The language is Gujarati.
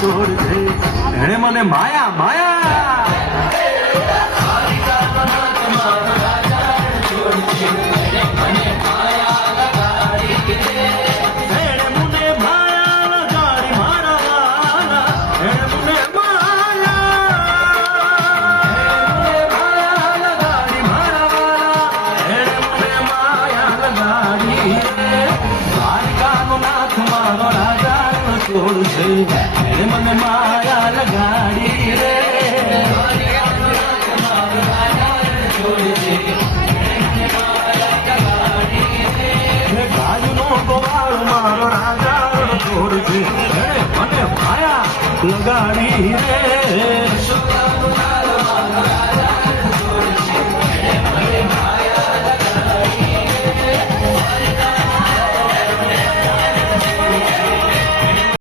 છોડ છે એને મને માયા માયા મને માયા લગાડી રે ગાયનો ગોવાળ મારો રાજા છોડ છે મને માયા લગાડી રે